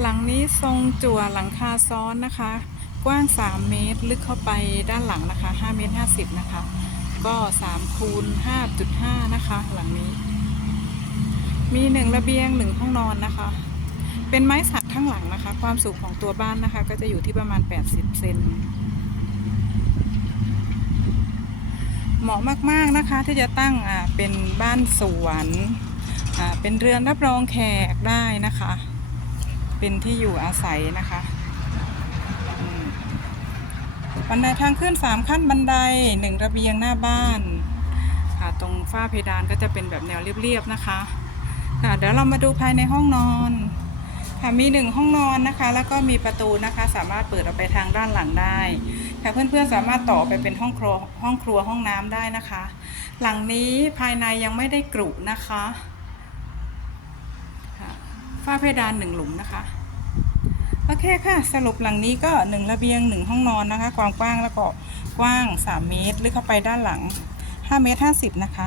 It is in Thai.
หลังนี้ทรงจั่วหลังคาซ้อนนะคะ กว้าง 3 เมตร ลึกเข้าไปด้านหลังนะคะ5เมตร50 นะคะ ก็3คูณ5.5 นะคะ หลังนี้ มีหนึ่งระเบียงหนึ่งห้องนอนนะคะ เป็นไม้สักข้งหลังนะคะ ความสูงของตัวบ้านนะคะ ก็จะอยู่ที่ประมาณ 80 เซนเหมาะมากๆนะคะที่จะตั้งอ่าเป็นบ้านสวนอ่าเป็นเรือนรับรองแขกได้นะคะ เป็นที่อยู่อาศัยนะคะบันไดทางขึ้นสามขั้นบันไดหนึ่งระเบียงหน้าบ้านค่ะตรงฝ้าเพดานก็จะเป็นแบบแนวเรียบๆนะคะค่ะเดี๋ยวเรามาดูภายในห้องนอนค่ะมีหนึ่งห้องนอนนะคะ แล้วก็มีประตูนะคะ สามารถเปิดออกไปทางด้านหลังได้ค่ะเพื่อนๆสามารถต่อไปเป็นห้องครัวห้องครัวห้องน้ำได้นะคะ หลังนี้ภายในยังไม่ได้กรุนะคะค่ะ ฝ้าเพดานหนึ่งหลุมนะคะโอเคค่ะสรุปหลังนี้ก็หนึ่งระเบียงหนึ่งห้องนอนนะคะ ความกว้างแล้วก็กว้าง 3 เมตรลึกเข้าไปด้านหลัง 5 เมตร 50 นะคะ